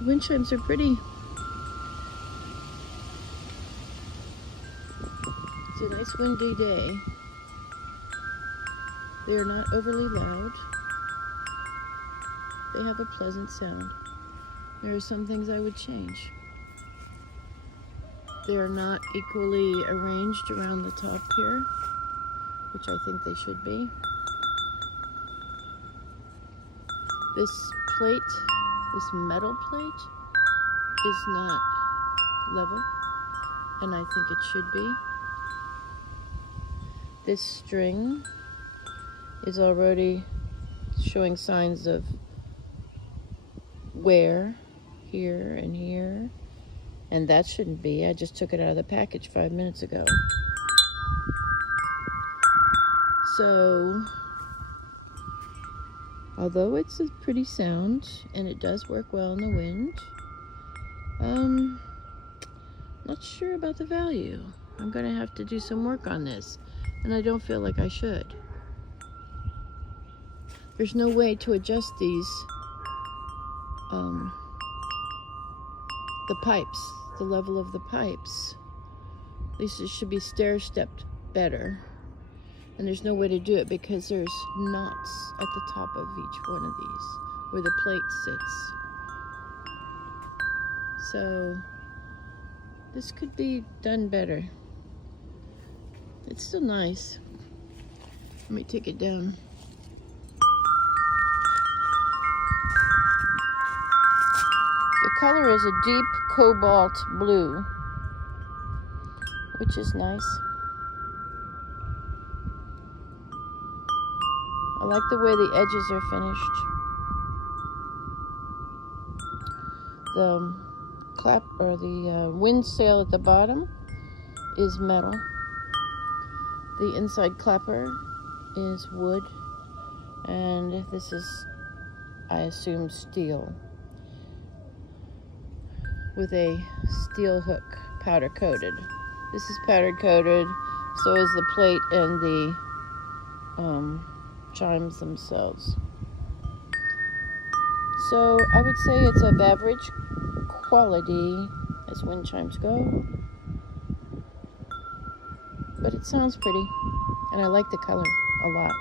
The wind chimes are pretty. It's a nice windy day. They are not overly loud. They have a pleasant sound. There are some things I would change. They are not equally arranged around the top here, which I think they should be. This plate, this metal plate, is not level, and I think it should be. This string is already showing signs of wear here and here, and that shouldn't be. I just took it out of the package 5 minutes ago. So, although it's a pretty sound and it does work well in the wind, not sure about the value. I'm gonna have to do some work on this, and I don't feel like I should. There's no way to adjust these, the pipes, the level of the pipes. At least it should be stair-stepped better. And there's no way to do it because there's knots at the top of each one of these where the plate sits. So this could be done better. It's still nice. Let me take it down. The color is a deep cobalt blue, which is nice. I like the way the edges are finished. The clap or the wind sail at the bottom is metal. The inside clapper is wood, and this is, I assume, steel with a steel hook, powder coated. This is powder coated, so is the plate and the chimes themselves. So I would say it's of average quality as wind chimes go, but it sounds pretty, and I like the color a lot.